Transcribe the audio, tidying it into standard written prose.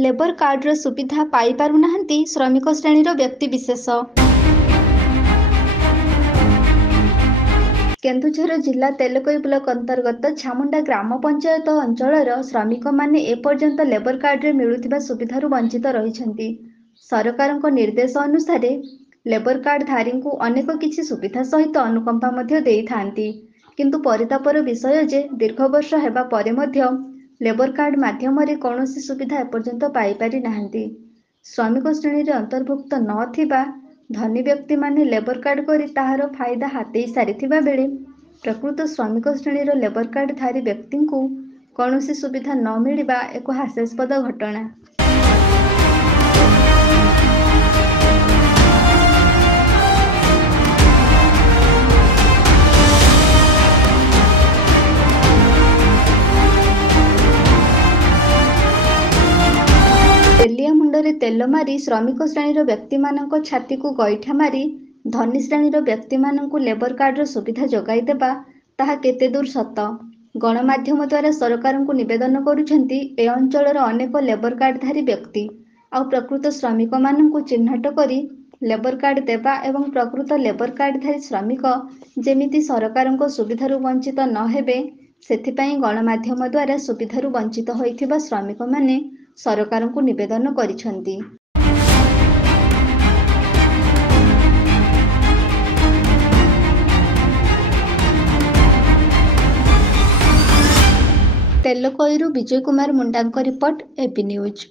Labour कार्डर सुविधा पाई पारुनाहांती श्रमिक श्रेणीर व्यक्तिविशेष। केन्दुझर जिला तेलकोई ब्लॉक अंतर्गत छामुंडा ग्राम पंचायत अंचलर श्रमिक माने एपर्यंत लेबर कार्डरे मिलुथिबा सुविधारु वंचित रहिछन्ति। सरकारक निर्देश अनुसार लेबर कार्ड धारी को अनेक किछि सुविधा सहित अनुकंपा मध्य देइथांती, किंतु परितापर विषय जे दीर्घ वर्ष हेबा परे मध्य लेबर कार्ड माध्यमरे कौनसी सुविधा एपर्यंत पाई पारि नाहांती। श्रमिक श्रेणी रे अंतर्भुक्त नथिबा धनी व्यक्ति माने लेबर कार्ड करी ताहार फायदा हातेई सारिथिबा बेले प्रकृत श्रमिक श्रेणीर लेबर कार्ड धारी व्यक्ति को कौनसी सुविधा न मिलिबा एक हास्यास्पद घटना। तेलिया मुंडरे तेल मारी श्रमिक श्रेणीर व्यक्ति मानक छाती को गईठा मारी धनी श्रेणीर व्यक्ति मानक लेबर कार्डर सुविधा जोगाई देबा ताहा केते दूर सत। गणमाध्यम द्वारा सरकार को निवेदन करुछन्ति ए अंचलर अनेक लेबर कार्डधारी व्यक्ति आ प्रकृत श्रमिक मानक चिन्हट करी लेबर कार्ड देबा एवं प्रकृत लेबर कार्डधारी श्रमिक जेमिति सरकारक सुविधारु वंचित न हेबे सेथिपाई गणमाध्यम द्वारा सुविधारु वंचित होइथिबा श्रमिक माने सरकार को निवेदन करिछन्ति। तेलकोईरु Vijay Kumar मुंडांक report, AP news.